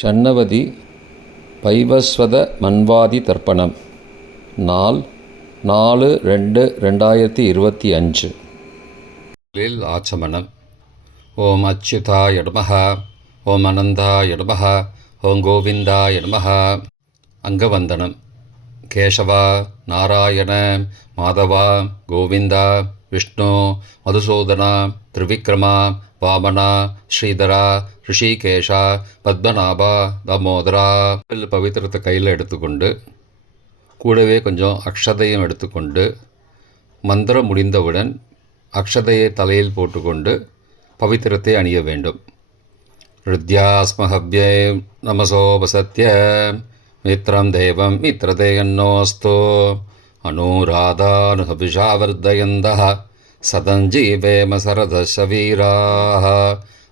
ஷண்ணவதி வைவஸ்வத மன்வாதி தர்ப்பணம். நாள் 4/2/2025. ஆச்சமனம். ஓம் அச்சுதாய நமஹ, ஓம் அனந்தாய நமஹ, ஓம் கோவிந்தாய நமஹ. அங்கவந்தனம். கேசவா, நாராயண, மாதவா, கோவிந்தா, விஷ்ணு, மதுசூதனா, திரிவிக்ரமா, வாமனா, ஸ்ரீதரா, ரிஷிகேஷா, பத்மநாபா, தாமோதரா. பவித்திரத்தை கையில் எடுத்துக்கொண்டு கூடவே கொஞ்சம் அக்ஷதையும் எடுத்துக்கொண்டு மந்திரம் முடிந்தவுடன் அக்ஷதையை தலையில் போட்டுக்கொண்டு பவித்திரத்தை அணிய வேண்டும். ருத்யாஸ்மஹவ்யே நமசோபசத்ய மித்ரம் தேவம் மித்ரதேயன்னோஸ்தோ அனுராதானுஹபிஷாவர்தயந்தः சதஞ்சீவேம சரதசவீராः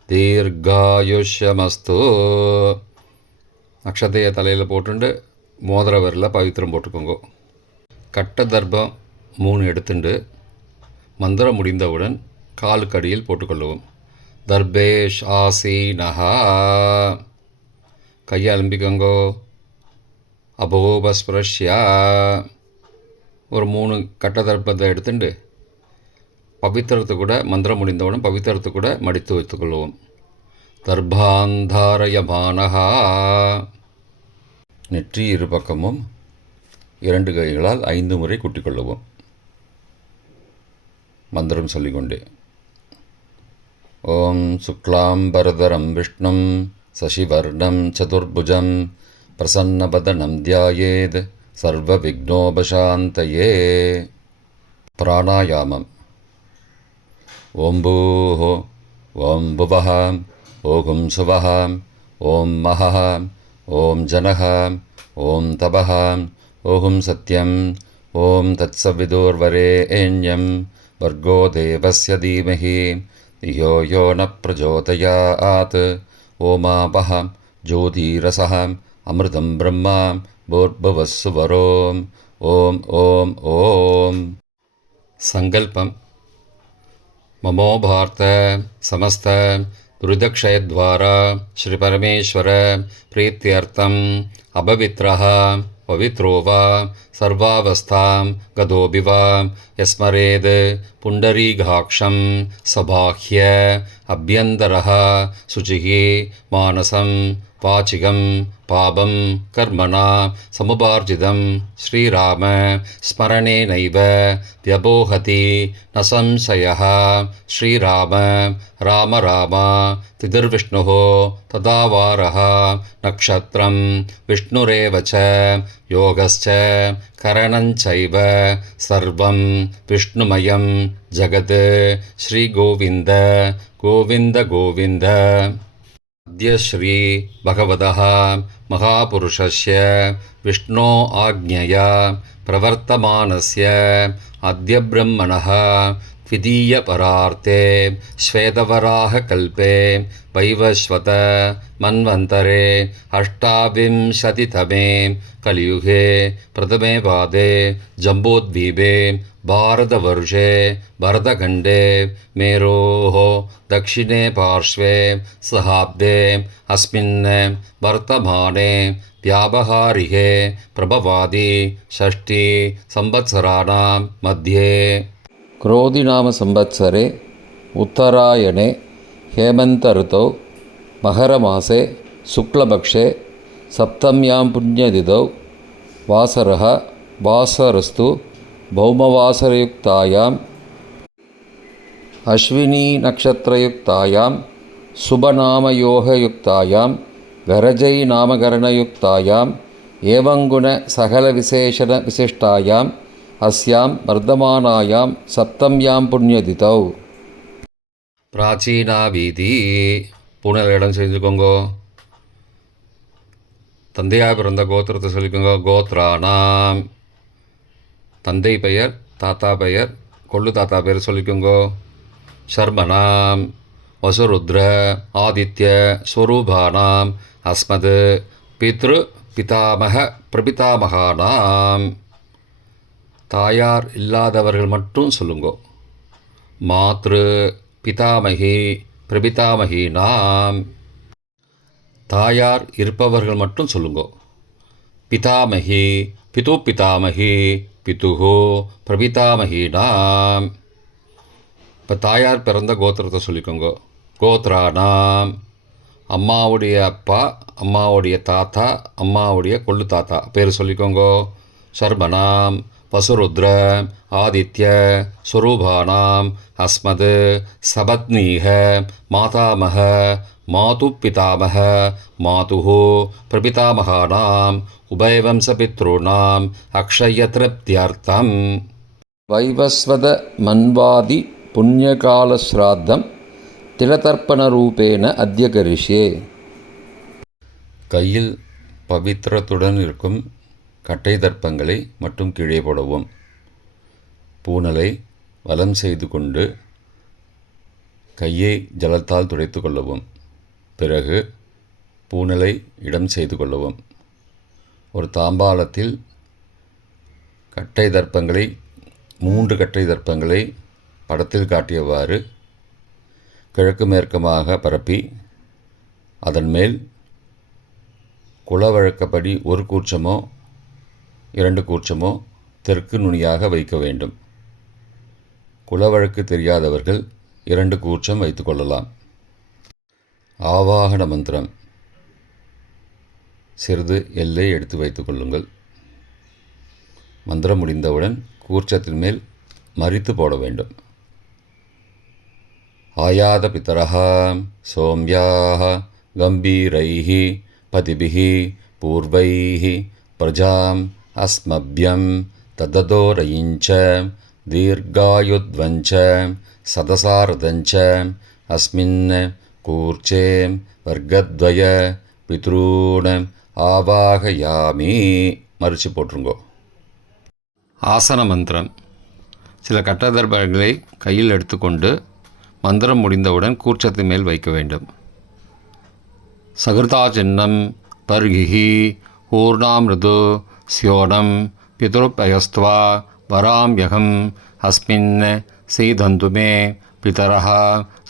தீர்காயுஷ்யமஸ்து. அக்ஷதையை தலையில் போட்டுண்டு மோதிர விரலில் பவித்திரம் போட்டுக்கோங்க. கட்ட தர்ப்பம் 3 எடுத்துண்டு மந்திரம் முடிந்தவுடன் காலுக்கடியில் போட்டுக்கொள்ளுவோம். தர்பேஷ் ஆசீனஹா. கையை அலம்பிக்கோங்கோ. அபோபஸ்பிரஷ்யா. ஒரு 3 கட்ட தர்ப்பத்தை எடுத்துட்டு பவித்திரத்தை கூட மந்திரம் முடிந்தவுடன் பவித்திரத்தை கூட மடித்து வைத்துக்கொள்வோம். தர்பாந்தாரயமானஹா. நெற்றி இரு பக்கமும் 2 கைகளால் 5 முறை குட்டிக்கொள்ளுவோம். மந்திரம் சொல்லிக்கொண்டே. ஓம் சுக்லாம்பரதரம் விஷ்ணும் சசிவர்ணம் சதுர்புஜம் பிரசன்னபதனம் தியாயேத் சர்வ விக்னோபசாந்தயே. பிராணாயாமம். ஓம் பூஹ, ஓம் புவஹ, ஓம் சுவஹ, ஓம் மஹஹ, ஓம் ஜனஹ, ஓம் தபஹ, ஓம் சத்யம், ஓம் தத்சவிதுர்வரேண்யம் வர்கோ தேவஸ்ய தீமஹி தியோ யோ ந பிரச்சோதயாத். ஓமாபஹ ஜோதிரசஹ அமிர்தம் பிரம்மா பூர்புவஸ்ஸுவரோம். ஓம் ஓம் ஓம். சங்கல்பம். மமோபார்த்த சமஸ்த துரிதக்ஷயத்வாரா ஸ்ரீ பரமேஸ்வர பிரீத்தியர்த்தம் அபவித்ரஹ பவித்ரோ வா சர்வாவஸ்தாம் கதோபி வா யஸ்மரேத் புண்டரீகாக்ஷம் சபாஹ்ய அப்யந்தரஹ சுச்சிஹி மானசம் வாச்சிகம் பாபம் கர்மணா சமுபார்ஜிதம் ஸ்ரீராம ஸ்மரணேனைவ வியபோஹதி ந சம்சயः. ஸ்ரீராம ராம ராம திதிர்விஷ்ணுः ததாவாரः நக்ஷத்ரம் விஷ்ணுரேவ ச யோகஸ்ச கரணஞ்சைவ சர்வம் விஷ்ணுமயம் ஜகத். ஸ்ரீகோவிந்த கோவிந்த கோவிந்த. அத்ய ஸ்ரீ பகவதः மகாபுருஷஸ்ய விஷ்ணோ ஆக்ஞயா பிரவர்த்தமானஸ்ய அத்ய பிரம்மணः த்விதீயபரார்த்தே ஸ்வேதவராக கல்பே வைவஸ்வத மன்வந்தரே அஷ்டாவிம்சதிதமே கலியுகே பிரதமே பாதே ஜம்போத்வீபே பாரதவர்ஷே பரதகண்டே மேரோः दक्षिणे पार्श्वे सहाब्दे अस्मिन् वर्तमाने व्यावहारिके प्रभवादि षष्ठी संवत्सराणां मध्ये क्रोधिनाम संवत्सरे उत्तरायणे हेमन्त ऋतौ मकरमासे शुक्लपक्षे सप्तम्यां पुण्यतिथौ वासरः वासरस्तु भौमवासरयुक्तायाम् अश्विनी नक्षत्रयुक्तायां शुभनामयोगयुक्तायां गरजै नामकरणयुक्तायां एवंगुण सकलविशेषण विशिष्टायां अस्यां वर्धमानायां सप्तम्यां पुण्यतिथौ. प्राचीना வீதி. பூனல் இடம் செஞ்சுக்கோங்கோ. தந்தையாக பிறந்த கோத்திரத்தை சொல்லிக்கோங்க. கோத்ரானாம். தந்தை பெயர், தாத்தா பெயர், கொள்ளு தாத்தா பெயர் சொல்லிக்கோங்கோ. शर्मणां वसुरुद्र आदित्य स्वरूपाणां अस्मद् पितृ पितामह பிரபிதாமகானாம். தாயார் இல்லாதவர்கள் மட்டும் சொல்லுங்கோ. மாத்ரு பிதாமகி பிரபிதாமகீனாம். தாயார் இருப்பவர்கள் மட்டும் சொல்லுங்கோ. பிதாமகி, பிது பிதாமகி, பிதுஹோ பிரபிதாமகினாம். இப்போ தாயார் பிறந்த கோத்திரத்தை சொல்லிக்கோங்க. கோத்ரானாம், அம்மாவுடைய அப்பா, அம்மாவுடைய தாத்தா, அம்மாவுடைய கொள்ளு தாத்தா பேர் சொல்லிக்கோங்க. சர்மனாம், வசுருத்ர, ஆதித்ய, ஸ்வரூபானாம், அஸ்மத், சபத்னீக, மாதாமக, மாது பிதாமக, மாதுஹோ பிரபிதாமகானாம், உபயவம்சபித்ருணாம் அக்ஷயத்ருப்தியர்த்தம். வைவஸ்வத மன்வாதி புண்ணியகாலஸ்ராத்தம் திலதர்ப்பணரூபேண அத்ய கரிஷ்யே. கையில் பவித்திரத்துடன் இருக்கும் கட்டை தர்ப்பங்களை மட்டும் கீழே போடவும். பூனலை வலம் செய்து கொண்டு கையை ஜலத்தால் துடைத்து கொள்ளவும். பிறகு பூனலை இடம் செய்து கொள்ளவும். ஒரு தாம்பாளத்தில் கட்டை தர்ப்பங்களை 3 கட்டை தர்ப்பங்களை படத்தில் காட்டியவாறு கிழக்கு மேற்கமாக பரப்பி அதன் மேல் குலவழக்கப்படி 1 கூர்ச்சமோ 2 கூர்ச்சமோ தெற்கு நுனியாக வைக்க வேண்டும். குலவழக்கு தெரியாதவர்கள் 2 கூர்ச்சம் வைத்து கொள்ளலாம். ஆவாகன மந்திரம் சிறிது எல்லை எடுத்து வைத்துக் கொள்ளுங்கள். மந்திரம் முடிந்தவுடன் கூர்ச்சத்தின் மேல் மரித்து போட வேண்டும். ஆயாத பிதரஹ சோம்யாஹ கம்பீரைஹி பதிபிஹி பூர்வைஹி பிரஜாம் அஸ்மப்யம் தததோரயிஞ்ச தீர்காயுத்வஞ்ச சதசாரதஞ்ச அஸ்மின் கூர்ச்சே வர்க்கத்வய பித்ரூண ஆவாகயாமி. மறித்து போட்டுருங்கோ. ஆசன மந்திரம். சில கட்டதர்பங்களை கையில் எடுத்துக்கொண்டு மந்திரம் முடிந்தவுடன் கூர்ச்சத்தின் மேல் வைக்க வேண்டும். சகிருதா சின்னம் பர்கிஹி ஊர்ணாமிருது ஸ்யோனம் பிதுருப்பயஸ்துவா வராம்யகம் அஸ்மின் சீதந்துமே பிதரஹ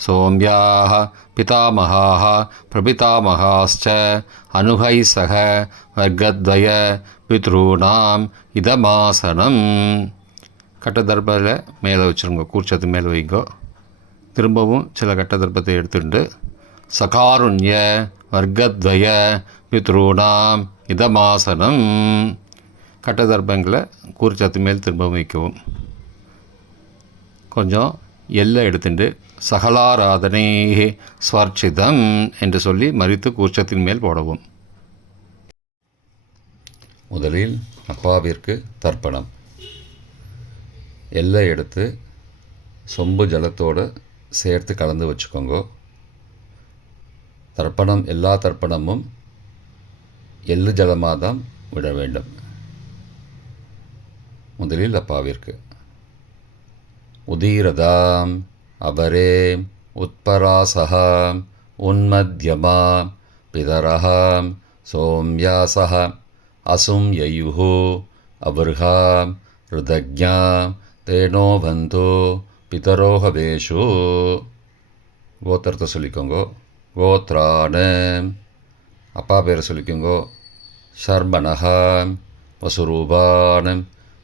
சோம்யாஹ பிதாமகாஹ பிரபிதாமகாஸ்ச அனுகை சக வர்க்கத்வய பித்ரூணாம் இதமாசனம். கட்டதர்பத்தில் மேலே வச்சுருங்க. கூர்ச்சத்து மேலே வைங்கோ. திரும்பவும் சில கட்டதர்பத்தை எடுத்துட்டு சகாருண்ய வர்க்கத்வய பித்ரூணாம் இதமாசனம். கட்டதர்பங்களை கூர்ச்சத்து மேல் திரும்பவும் வைக்கவும். கொஞ்சம் எல்லை எடுத்துட்டு சகலாராதனை ஸ்வர்ச்சிதம் என்று சொல்லி மறித்து கூர்ச்சத்தின் மேல் போடவும். முதலில் அப்பாவிற்கு தர்ப்பணம். எல்லை எடுத்து சொம்பு ஜலத்தோடு சேர்த்து கலந்து வச்சுக்கோங்க. தர்ப்பணம் எல்லா தர்ப்பணமும் எள்ளு ஜலமாக தான் விட வேண்டும். முதலில் அப்பாவிற்கு உதீரதாம் அபரே உத்பராசகாம் உன்மத்யமாம் பிதரஹாம் சோம்யாசஹ அசும் யயுஹு அபர்ஹாம் ருதக்ஞாம் தேனோபந்தோ பிதரோஹவேஷு. கோத்திரத்தை சொல்லிக்கோங்க. கோத்ரான அப்பா பேரை சொல்லிக்கோங்க. ஷர்மணஹாம் வசுரூபானம்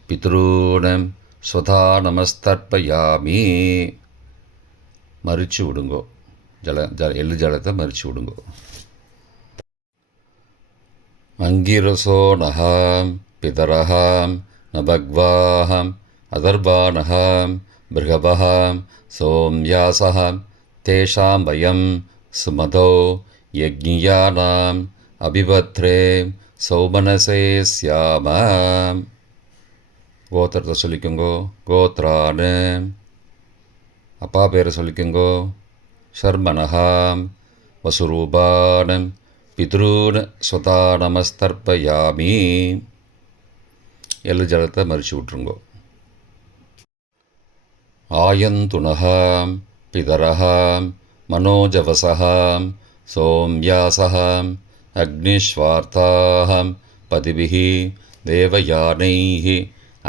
பித்ரூனம் ஸ்வதா நமஸ்தர்ப்பயாமி. மறித்து விடுங்கோ. எள்ளு ஜலத்தை மறித்து விடுங்கோ. அங்கிரசோனஹாம் பிதரஹாம் நபக்வாஹாம் அதர்வானஹாம் பிருகவஹாம் சோம்யாசஹாம் தேஷாம் வயம் சுமதோ யக்ஞியானாம் அபிபத்ரே சௌமனசே ஸ்யாமாம். கோத்திரத்தை சொல்லிக்கோங்கோ. கோத்ரானு அப்பா பேரை சொல்லிக்கோங்கோ. ஷர்மணஹாம் வசுரூபானம் பித்ரூன் ஸ்வதா நமஸ்தர்ப்பயாமி. எள்ளு ஜலத்தை மறித்து விட்ருங்கோ. ஆயந்துணஹாம் பிதரஹாம் மனோஜவசஹாம் சோம்யாசஹாம் அக்னிஸ்வார்த்தாஹாம் பதிபிஹி தேவயானைஹி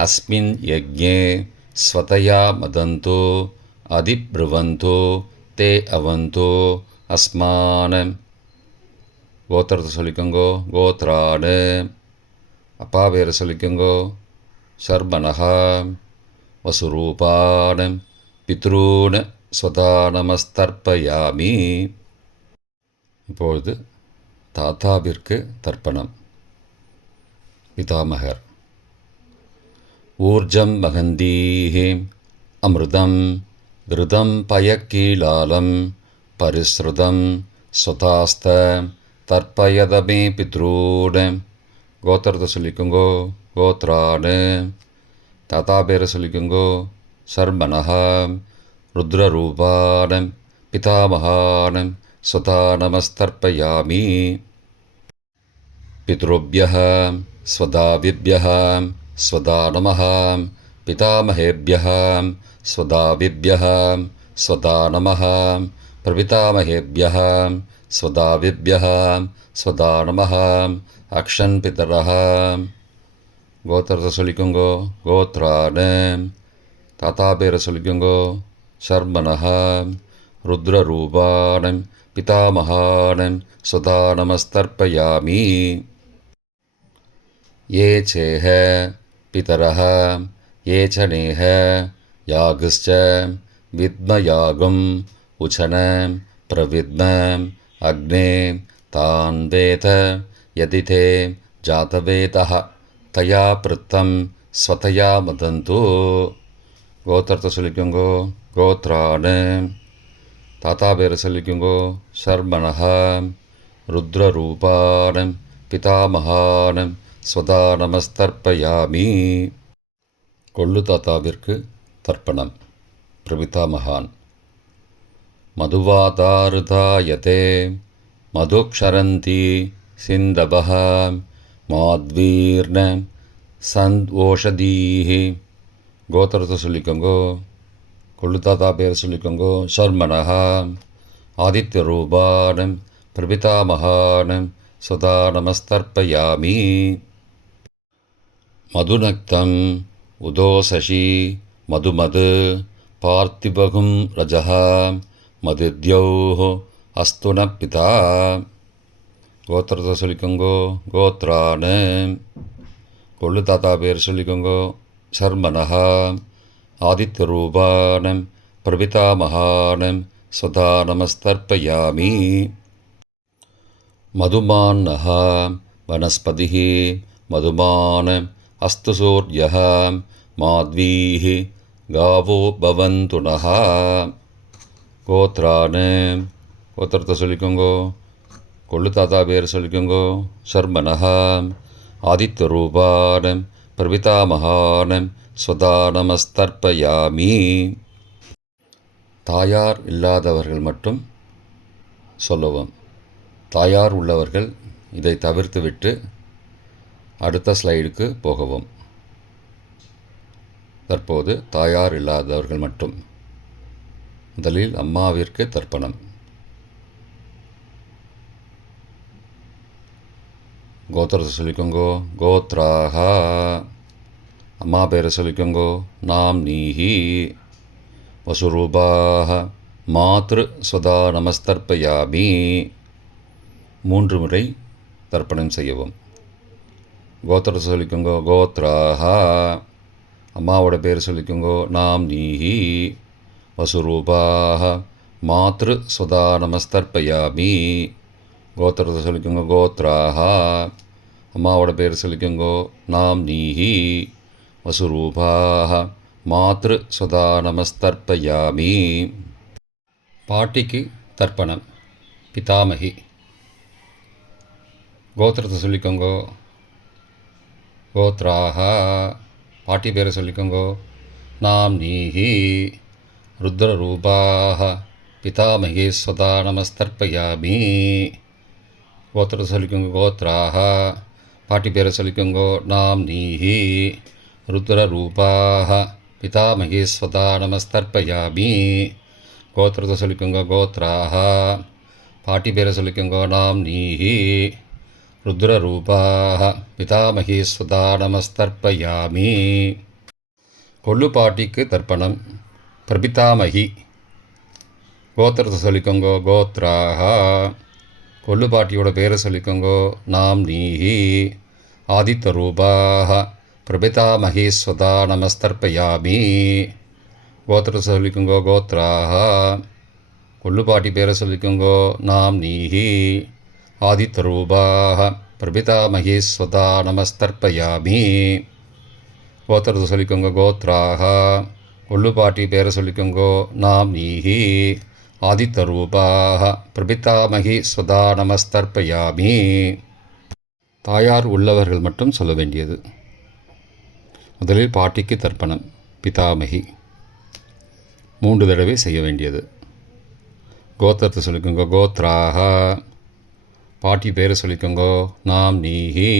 அஸ்மின் யஜ்ஞே ஸ்வதயா மதந்தோ அதிப்ருவந்தோ தே அவந்தோ அஸ்மானம். கோத்திரத்தை சொல்லிக்கோங்கோ. கோத்ரானு. அப்பா பேரை சொல்லிக்கோங்கோ. சர்மனஹா. வசுரூபான் பித்ரூன் ஸ்வதா நமஸ்தர்ப்பயாமி. இப்பொழுது தாத்தாவிற்கு தர்ப்பணம். பிதாமகர். ஊர்ஜம் மகந்தீஹி அமிர்தம் கிருதம் பயக்கீலாலம் பரிஸ்ருதம் ஸ்வதாஸ்த தர்ப்பயதமே பித்ரூன். கோத்திரத்தை சொல்லிக்கோங்கோ. கோத்ரானு. தாத்தா பேரை சொல்லிக்கோங்கோ. சர்மனஹா. ருத்ரரூபான் பிதாமகான் ஸ்வதா நமஸ்தர்ப்பயாமி. பித்ருभ्यः स्वदाविभ्यः स्वदा नमः. पितामहेभ्यः स्वदाविभ्यः स्वदा नमः. प्रपितामहेभ्यः स्वदाविभ्यः स्वदा नमः. अक्षन् पितरः. கோத்திரத்தை சொல்லிக்கோங்கோ. கோத்ரானு. தாத்தா பேரை சொல்லிக்கோங்கோ. சர்மனஹா. ருத்ரரூபான் பிதாமகான் ஸ்வதா நமஸ்தர்ப்பயாமி. ये चेह पितरः ये च नेह यागश्च विद्मयागुम् उचन प्रविद्म अग्ने तान् वेद यदि ते जातवेदः तया पृत्तं स्वतया मदन्तु. கோத்திரத்தை சொல்லிக்கோங்கோ. கோத்ரானு. தாத்தா பேரை சொல்லிக்கோங்கோ. சர்மனஹா. ருத்ரரூபான் பிதாமகான் ஸ்வதா நமஸ்தர்ப்பயாமி. கொள்ளு தாத்தாவிற்கு தர்ப்பணம். பிரபிதாமகான். மதுவாதாருதாயதே மதுக்ஷரந்தி சிந்தபஹ மாத்வீர்ண சந்த்வோஷதீஹி. கோத்திரத்தை சொல்லிக்கோங்கோ. கொள்ளு தாத்தா பேரை சொல்லிக்கோங்கோ. சர்மனஹா. ஆதித்யரூபான் பிரபிதாமகான் ஸ்வதா நமஸ்தர்ப்பயாமி. மதுநக்தம் உதோசசி மதுமது பார்த்திபகும் ரஜः மதித்யௌः அஸ்து ந பிதா. கோத்திரத்தை சொல்லிக்கோங்கோ. கோத்ரானு. கொள்ளு தாத்தா பேர் சொல்லிக்கோங்கோ. சர்மனஹா. ஆதித்யரூபான் பிரபிதாமகான் ஸ்வதா நமஸ்தர்ப்பயாமி. மதுமான்னः वनस्पतिः मधुमान् अस्तु सूर्यः माध्वीः गावो भवन्तु नः. கோத்ரானு. கோத்திரத்தை சொல்லிக்கோங்கோ. கொள்ளு தாத்தா பேர் சொல்லிக்கோங்கோ. சர்மனஹா. ஆதித்யரூபான் பிரபிதாமகான் ஸ்வதா நமஸ்தர்ப்பயாமி. தாயார் இல்லாதவர்கள் மட்டும் சொல்லவும். தாயார் உள்ளவர்கள் இதை தவிர்த்துவிட்டு அடுத்த ஸ்லைடுக்கு போகவும். தற்போது தாயார் இல்லாதவர்கள் மட்டும். முதலில் அம்மாவிற்கு தர்ப்பணம். கோத்திரத்தை சொல்லிக்கோங்கோ. கோத்ராஹா. அம்மா பேரை சொல்லிக்கோங்கோ. நாம் நீஹி. வசுரூபாஹ மாத்ரு ஸ்வதா நமஸ்தர்ப்பயாமி. 3 முறை தர்ப்பணம் செய்யவும். கோத்திரத்தை சொல்லிக்கோங்கோ. கோத்ராஹா. அம்மாவோட பேர் சொல்லிக்கோங்கோ. நாம் நீஹி. வசுரூபாஹ மாத்ரு ஸ்வதா நமஸ்தர்ப்பயாமி. கோத்திரத்தை சொல்லிக்கோங்கோ. கோத்ராஹா. அம்மாவோட பேர் சொல்லிக்கோங்கோ. நாம் நீஹி. வசுரூபாஹ மாத்ரு ஸ்வதா நமஸ்தர்ப்பயாமி. பாட்டிக்கு தர்ப்பணம். பிதாமகி. கோத்திரத்தை சொல்லிக்கோங்கோ. கோத்ராஹா. பாட்டி பேரை சொல்லிக்கோங்கோ. நாம் நீஹி. ருத்ரரூபாஹ பிதாமகி ஸ்வதா நமஸ்தர்ப்பயாமி. கோத்திரத்தை சொல்லிக்கோங்கோ. கோத்ராஹா. பாட்டி பேரை சொல்லிக்கோங்கோ. நாம் நீஹி. ருத்ரரூபாஹ பிதாமகி ஸ்வதா நமஸ்தர்ப்பயாமி. கோத்திரத்தை சொல்லிக்கோங்கோ. கோத்ராஹா. பாட்டி பேரை சொல்லிக்கோங்கோ. நாம் நீஹி. ருத்ரரூபாஹ பிதாமகி ஸ்வதா நமஸ்தர்ப்பயாமி. கொள்ளு பாட்டிக்கு தர்ப்பணம். பிரபிதாமகி. கோத்திரத்தை சொல்லிக்கோங்கோ. கோத்ராஹா. கொள்ளு பாட்டியோட பேரை சொல்லிக்கோங்கோ. நாம் நீஹி ஆதித்த ரூபாக பிரபிதா மகேஸ்வதா நமஸ்தர்ப்பயாமி. கோத்திரத்தை சொல்லிக்கோங்கோ. கோத்ராக. கொள்ளு பாட்டி பேரை சொல்லிக்கோங்கோ. நாம் நீஹி ஆதித்த ரூபாக பிரபிதா மகேஸ்வதா நமஸ்தர்ப்பயாமி. கோத்திரத்தை சொல்லிக்கோங்க. கோத்ராக. கொள்ளு பாட்டி பேரை சொல்லிக்கோங்கோ. நாம் நீஹி ஆதித்த ரூபாக பிரபிதாமகி ஸ்வதா நமஸ்தர்ப்பயாமி. தாயார் உள்ளவர்கள் மட்டும் சொல்ல வேண்டியது. முதலில் பாட்டிக்கு தர்ப்பணம். பிதாமகி 3 தடவை செய்ய வேண்டியது. கோத்திரத்தை சொல்லிக்கோங்க. கோத்ராக. பாட்டி பேரை சொல்லிக்கோங்கோ. நாம் நீஹி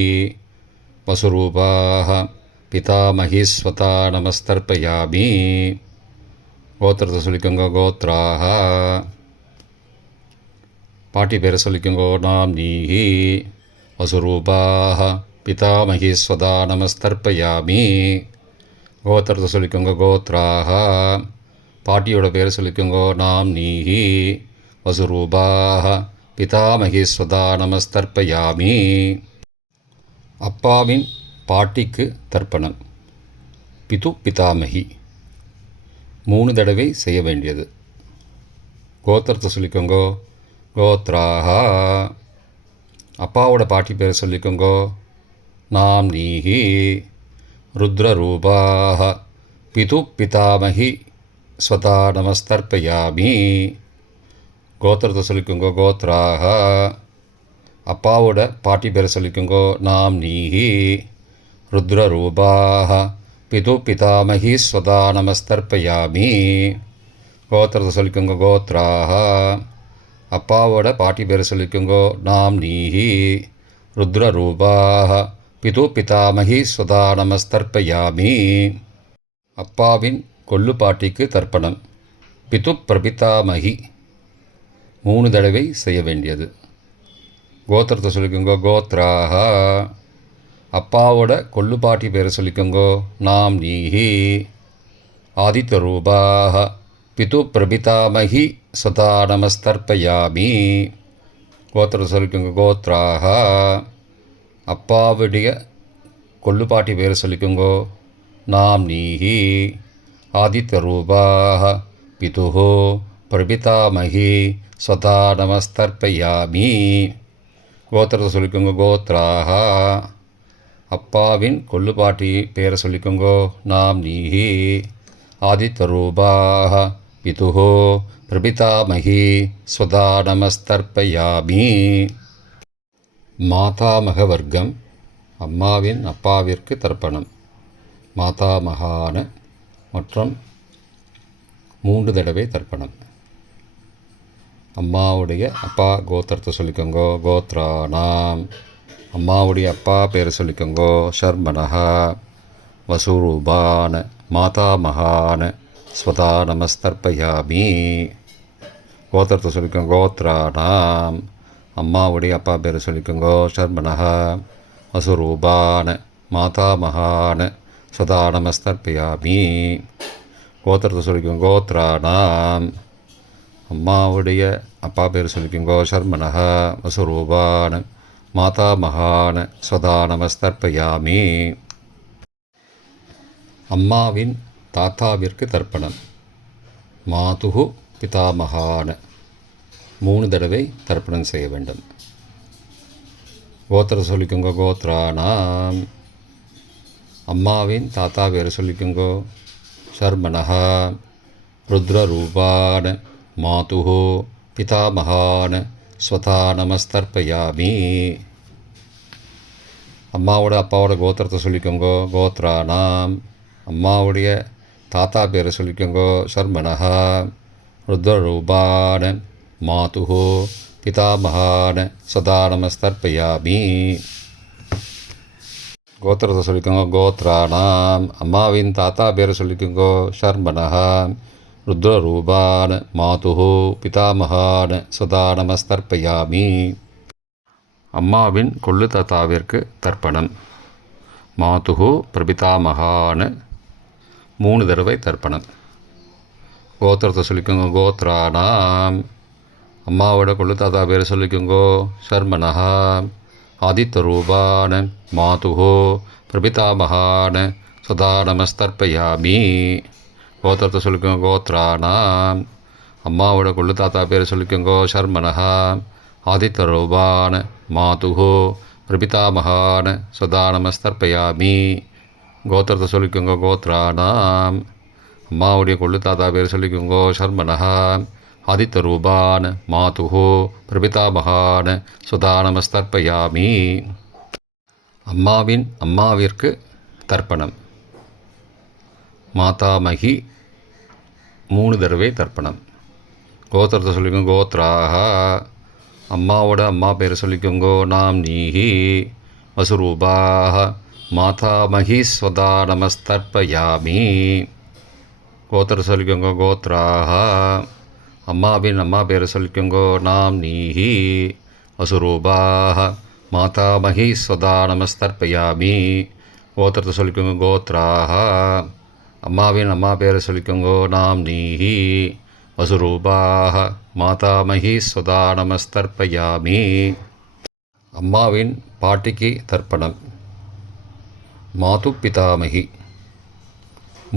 வசுரூபாக பிதாமகீஸ்வதா நமஸ்தர்ப்பயாமி. கோத்திரத்தை சொல்லிக்கோங்க. கோத்ராக. பாட்டி பேரை சொல்லிக்கோங்கோ. நாம் நீஹி வசுரூபாக பிதாமகீஸ்வதா நமஸ்தர்ப்பயாமி. கோத்திரத்தை சொல்லிக்கோங்க. கோத்ராக. பாட்டியோட பேரை சொல்லிக்கோங்கோ. நாம் நீஹி வசுரூபாக பிதாமகீஸ்வதா நமஸ்தர்ப்பயாமி. அப்பாவின் பாட்டிக்கு தர்ப்பணம். பிது பிதாமகி 3 தடவை செய்ய வேண்டியது. கோத்திரத்தை சொல்லிக்கோங்கோ. கோத்ராக. அப்பாவோட பாட்டி பேரை சொல்லிக்கோங்கோ. நாம் நீஹி ருத்ரரூபாக பிது பிதாமகி ஸ்வதா நமஸ்தர்ப்பயாமி. கோத்திரத்தை சொல்லிக்கோங்கோ. கோத்ராக. அப்பாவோட பாட்டி பேரை சொல்லிக்கோங்கோ. நாம் நீஹி ருத்ரரூபாக பிது பிதாமகி ஸ்வதா நமஸ்தர்ப்பயாமி. கோத்திரத்தை சொல்லிக்கோங்க. கோத்ராக. அப்பாவோட பாட்டி பேரை சொல்லிக்கோங்கோ. நாம் நீஹி ருத்ரரூபாக பிது பிதாமகி ஸ்வதா நமஸ்தர்ப்பயாமி. அப்பாவின் கொள்ளு பாட்டிக்கு தர்ப்பணம். பிது பிரபிதாமகி 3 தடவை செய்ய வேண்டியது. கோத்திரத்தை சொல்லிக்கோங்கோ. கோத்ராக. அப்பாவோட கொள்ளு பாட்டி பேரை சொல்லிக்கோங்கோ. நாம் நீஹி ஆதித்த ரூபாக பிது பிரபிதாமகி ஸ்வதா நமஸ்தர்ப்பயாமி. கோத்திரத்தை சொல்லிக்கோங்க. கோத்ராக. அப்பாவுடைய கொள்ளு பாட்டி பேரை சொல்லிக்கோங்கோ. நாம் நீஹி ஆதித்த ரூபாக பிது பிரபிதாமகி ஸ்வதா நமஸ்தர்ப்பயாமி. கோத்திரத்தை சொல்லிக்கோங்க. கோத்ராக. அப்பாவின் கொள்ளு பாட்டி பேரை சொல்லிக்கோங்கோ. நாம் நீஹி ஆதித்த ரூபாக பிது பிரபிதாமகி ஸ்வதா நமஸ்தர்ப்பயாமி. மாதாமக வர்க்கம். அம்மாவின் அப்பாவிற்கு தர்ப்பணம். மாதாமகான மற்றும் 3 தடவை தர்ப்பணம். அம்மாவுடைய அப்பா கோத்திரத்தை சொல்லிக்கோங்கோ. கோத்ராணாம். அம்மாவுடைய அப்பா பேரை சொல்லிக்கோங்கோ. ஷர்மனஹா வசூரூபான மாதாமகான ஸ்வதா நமஸ்தர்ப்பயாமி. கோத்திரத்தை சொல்லிக்கோங்க. கோத்ராணாம். அம்மாவுடைய அப்பா பேரை சொல்லிக்கோங்கோ. ஷர்மனஹா வசூரூபான மாதாமகான ஸ்வதா நமஸ்தர்ப்பயாமி. கோத்திரத்தை சொல்லிக்கோங்க. கோத்ராணாம். அம்மாவுடைய அப்பா பேர் சொல்லிக்கோங்கோ. ஷர்மனஹ வசுரூபான மாதாமகான ஸ்வதா நமஸ்தர்ப்பயாமி. அம்மாவின் தாத்தாவிற்கு தர்ப்பணம். மாதுகு பிதாமகான 3 தடவை தர்ப்பணம் செய்ய வேண்டும். கோத்திர சொல்லிக்கோங்க. கோத்ராணாம். அம்மாவின் தாத்தா பேர் சொல்லிக்கோங்கோ. ஷர்மனஹ ருத்ரரூபான மாதுகு பிதாமகான ஸ்வதா நமஸ்தர்ப்பயாமி. அம்மாவோட அப்பாவோட கோத்திரத்தை சொல்லிக்கோங்கோ. கோத்ராணாம். அம்மாவுடைய தாத்தா பேரை சொல்லிக்கோங்கோ. ஷர்மனஹ ருத்ரரூபான மாதுகு பிதாமகான ஸ்வதா நமஸ்தர்ப்பயாமி. கோத்திரத்தை சொல்லிக்கோங்க. கோத்ராணாம். அம்மாவின் தாத்தா பேரை சொல்லிக்கோங்கோ. ஷர்மனஹ ருத்ரரூபான மாதுகு பிதாமகான ஸ்வதா நமஸ்தர்ப்பயாமி. அம்மாவின் கொள்ளு தாத்தாவிற்கு தர்ப்பணம். மாதுகு பிரபிதாமகான 3 தடவை தர்ப்பணம். கோத்திரத்தை சொல்லிக்கோங்க. கோத்ராணாம். அம்மாவோட கொள்ளு தாத்தா பேர் சொல்லிக்கோங்கோ. சர்மனஹா. ஆதித்தரூபான மாதுஹோ பிரபிதாமகான சதா நமஸ்தர்ப்பயாமி. கோத்திரத்தை சொல்லிக்கோங்க. கோத்ரானாம். அம்மாவோட கொள்ளு தாத்தா பேர் சொல்லிக்கோங்கோ. சர்மனஹா. ஆதித்தரூபான மாதுஹோ பிரபிதாமகான சதா நமஸ்தர்ப்பயாமி. கோத்திரத்தை சொல்லிக்கோங்க. கோத்ரானாம். அம்மாவுடைய கொள்ளு தாத்தா பேர் சொல்லிக்கோங்கோ. சர்மனஹா. ஆதித்தரூபான் மாதுஹோ பிரபிதாமகான் சுதா நமஸ்தர்ப்பயாமி. அம்மாவிற்கு தர்ப்பணம். மாதாமகி 3 தடவை தர்ப்பணம். கோத்திரத்தை சொல்லிக்கோங்க. கோத்ராக. அம்மாவோட அம்மா பேர் சொல்லிக்கோங்கோ. நாம் நீஹி வசுரூபாக மாதாமகி ஸ்வதா நமஸ்தர்ப்பயாமி. கோத்திரத்தை சொல்லிக்கோங்க. கோத்ராக. அம்மாவின் அம்மா பேரை சொல்லிக்கோங்கோ. நாம் நீஹி அசுரூபாக மாதாமகி ஸ்வதா நமஸ்தர்ப்பயாமி. கோத்திரத்தை சொல்லிக்கோங்க. கோத்ராக. அம்மாவின் அம்மா பேரை சொல்லிக்கோங்கோ. நாம் நீஹி அசுரூபாக மாதாமகி ஸ்வதா நமஸ்தர்ப்பயாமி. அம்மாவின் பாட்டிக்கு தர்ப்பணம். மாது பிதாமகி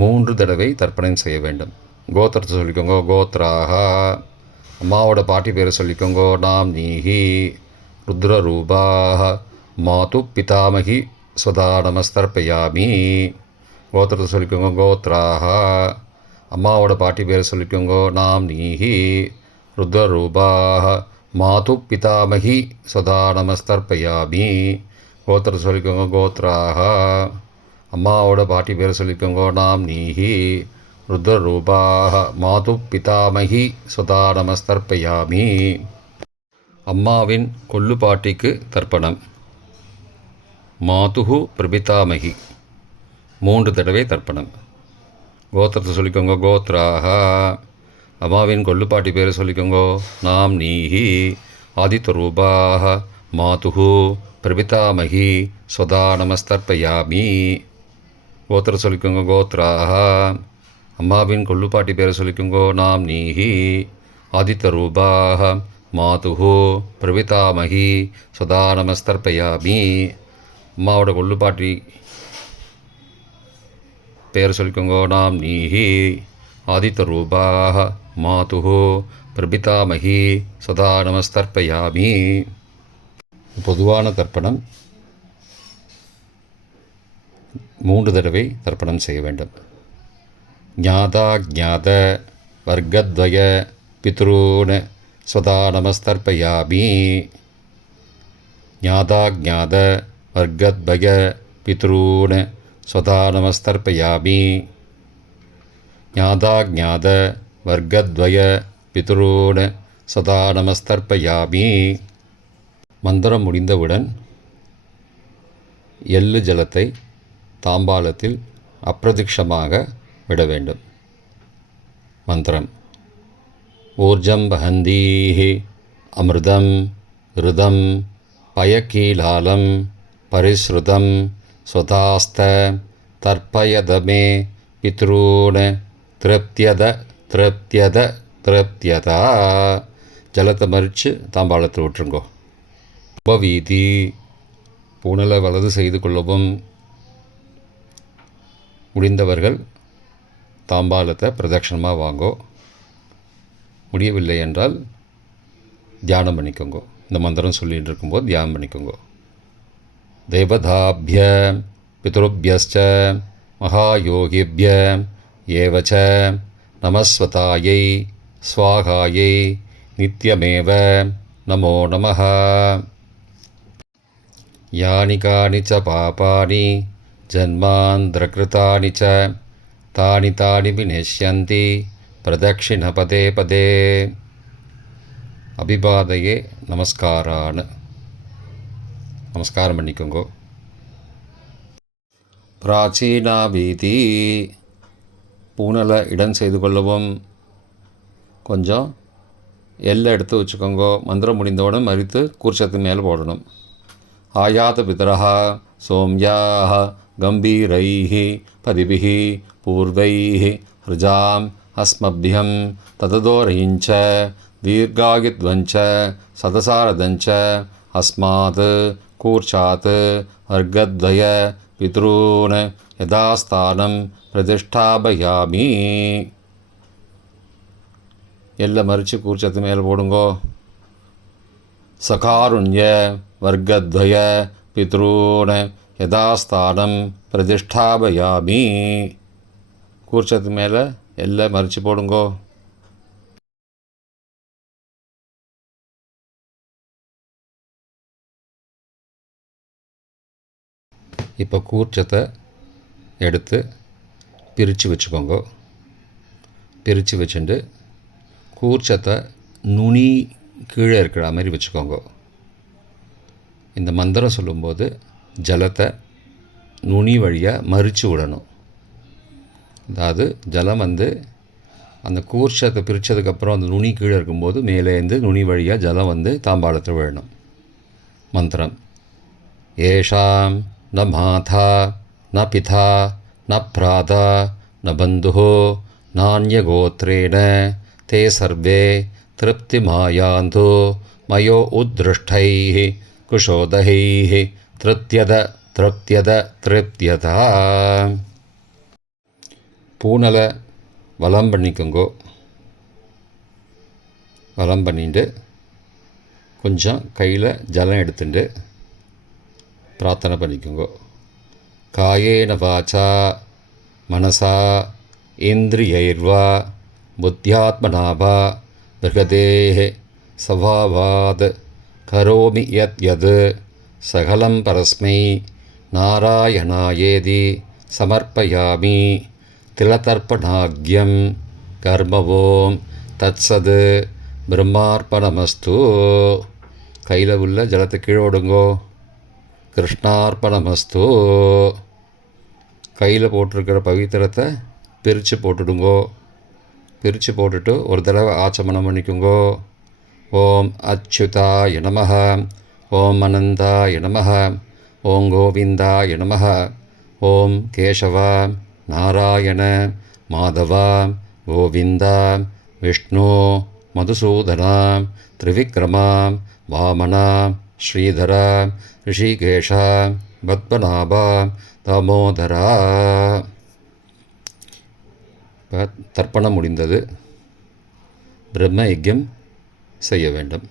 3 தடவை தர்ப்பணம் செய்ய வேண்டும். கோத்திரத்தை சொல்லிக்கோங்க. கோத்ராக. அம்மாவோட பாட்டி பேரை சொல்லிக்கோங்கோ. நாம் நீஹி ருத்ரரூபாக மாது பிதாமகி ஸ்வதா நமஸ்தர்ப்பயாமி. கோத்திரத்தை சொல்லிக்கோங்க. கோத்ராக. அம்மாவோட பாட்டி பேரை சொல்லிக்கோங்கோ. நாம் நீஹி ருத்ரரூபாக மாது பிதாமகி ஸ்வதா நமஸ்தர்ப்பயாமி. கோத்திரத்தை சொல்லிக்கோங்க. கோத்ராக. அம்மாவோட பாட்டி பேரை சொல்லிக்கோங்கோ. நாம் நீஹி ருத்ரரூபாக மாது பிதாமகி சுதா நமஸ்தர்ப்பயாமி. அம்மாவின் கொள்ளு பாட்டிக்கு தர்ப்பணம். மாதுஹு பிரபிதாமகி 3 தடவை தர்ப்பணம். கோத்திரத்தை சொல்லிக்கோங்க. கோத்ராக. அம்மாவின் கொள்ளு பாட்டி பேரை சொல்லிக்கோங்கோ. நாம் நீஹி ஆதித்தரூபாக மாதுஹு பிரபிதாமகி சுதா நமஸ்தர்ப்பயாமி. கோத்திரம் சொல்லிக்கோங்க. கோத்ராக. அம்மாவின் கொள்ளுப்பாட்டி பேரை சொல்லிக்கோங்கோ. நாம் நீஹி ஆதித்தரூபாக மாதுஹோ பிரபிதாமகி சதா நமஸ்தர்ப்பயாமி. அம்மாவோட கொள்ளுப்பாட்டி பேரை சொல்லிக்கோங்கோ. நாம் நீஹி ஆதித்தரூபாக மாதுஹோ பிரபிதாமகி சதா நமஸ்தர்ப்பயாமி. பொதுவான தர்ப்பணம் 3 தடவை தர்ப்பணம் செய்ய வேண்டும். ஞாதா ஞாத வர்க்கத்வய பித்ரூன் ஸ்வதா நமஸ்தர்ப்பயாமி. ஞாதா ஞாத வர்க்கத்வய பித்ரூன் ஸ்வதா நமஸ்தர்ப்பயாமி. ஞாதா ஞாத வர்க்கத்வய பித்ரூன் சதா நமஸ்தர்ப்பயாமி. மந்திரம் முடிந்தவுடன் எள்ளு ஜலத்தை தாம்பாளத்தில் அப்பிரதிக்ஷமாக விட வேண்டும். மந்திரம். ஊர்ஜம் வஹந்தீஹி அமிர்தம் ருதம் பயக்கீலாலம் பரிஸ்ருதம் ஸ்வதாஸ்த தர்ப்பயதமே பித்ரூன் திருப்தியத திருப்தியத திருப்தியதா. ஜலத்தை மறித்து தாம்பாளத்தில் விட்டுருங்கோ. உபவீதி பூனலை வலது செய்து கொள்ளவும். முடிந்தவர்கள் தாம்பாளத்தை பிரதட்சணமாக வாங்கோ. முடியவில்லை என்றால் தியானம் பண்ணிக்கோங்கோ. இந்த மந்திரம் சொல்லிகிட்டு இருக்கும்போது தியானம் பண்ணிக்கோங்கோ. தேவதாபிய பித்ருபியஸ்ச மகாயோகிபிய ஏவச்ச நமஸ்வதாயை ஸ்வாகாயை நித்யமேவ நமோ நமः. யானி கானி ச பாபானி ஜன்மாந்திரகிருதானி ச தானி தானி விநஷ்யந்தி பிரதட்சிண பதே பதே. அபிபாதையே நமஸ்காரான்னு நமஸ்காரம் பண்ணிக்கோங்கோ. பிராச்சீனா வீதி பூனலை இடம் செய்து கொள்ளவும். கொஞ்சம் எல்லை எடுத்து வச்சுக்கோங்கோ. மந்திரம் முடிந்தவுடன் மறித்து கூர்ச்சத்து மேலே போடணும். ஆயாத பிதரஹா சோம்யாஹ கம்பீரைஹி பதிபிஹி பூர்வைஹி ருஜாம் அஸ்மபியம் தததோரயிஞ்ச दीर्घायुध्वञ्च सदसारदञ्च अस्मात् कूर्चात् अर्घद्वय पितॄन् यथास्थानं प्रतिष्ठापयामि. எல்லாம் மறித்து கூர்ச்சத்து மேலே போடுங்கோ. சகாருண்ய வர்க்கத்வய பித்ரூன் யதாஸ்தானம் பிரதிஷ்டாபயாமி. கூர்ச்சத்து மேலே எல்லாம் மறித்து போடுங்கோ. இப்போ கூர்ச்சத்தை எடுத்து பிரித்து வச்சுக்கோங்க. பிரித்து வச்சுட்டு கூர்ச்சத்தை நுனி கீழே இருக்கிற மாதிரி வச்சுக்கோங்க. இந்த மந்திரம் சொல்லும்போது ஜலத்தை நுனி வழியாக மறித்து விடணும். அதாவது ஜலம் அந்த கூர்ச்சத்தை பிரித்ததுக்கப்புறம் அந்த நுனி கீழே இருக்கும்போது மேலேருந்து நுனி வழியாக ஜலம் தாம்பாளத்தில் விழணும். மந்திரம் ஏஷாம் ந மாதா ந பிதா ந பிராதா ந பந்துஹோ நான்யகோத்ரேண தே சர்வே திருப்திமாயாந்தோ மயோ உத்ருஷ்டைः குஷோதகைः திருப்தியதா. பூனலை வலம் பண்ணிக்கோங்கோ. வலம் பண்ணிட்டு கொஞ்சம் கையில் ஜலம் எடுத்துட்டு பிரார்த்தனை பண்ணிக்கோங்கோ. காயேன வாச்சா மனசா இந்திரியைர்வா புத்தியாத்மனாபா பிருகதேஹ சவாவாத் கரோமி யத் சகலம் பரஸ்மை நாராயணாயேதி சமர்ப்பயாமி. திலதர்ப்பணாக்யம் கர்மவோம் தத்சது பிரம்மார்ப்பணமஸ்து. கையில் உள்ள ஜலத்தை கீழோடுங்கோ. கிருஷ்ணார்ப்பணமஸ்து. கையில் போட்டிருக்கிற பவித்திரத்தை பிரித்து போட்டுடுங்கோ. பிரித்து போட்டுட்டு ஒரு தடவை ஆச்சமனம் பண்ணிக்கோங்கோ. ஓம் அச்சுதாய நமஹ, ஓம் அனந்தாய நமஹ, ஓம் கோவிந்தாய நமஹ, ஓம் கேசவா நாராயண மாதவா கோவிந்தா விஷ்ணு மதுசூதனா திரிவிக்ரமா வாமனா ஸ்ரீதரா ரிஷிகேஷா பத்மநாபா தாமோதரா. இப்போ தர்ப்பணம் முடிந்தது. பிரம்ம யஜ்யம் செய்ய வேண்டும்.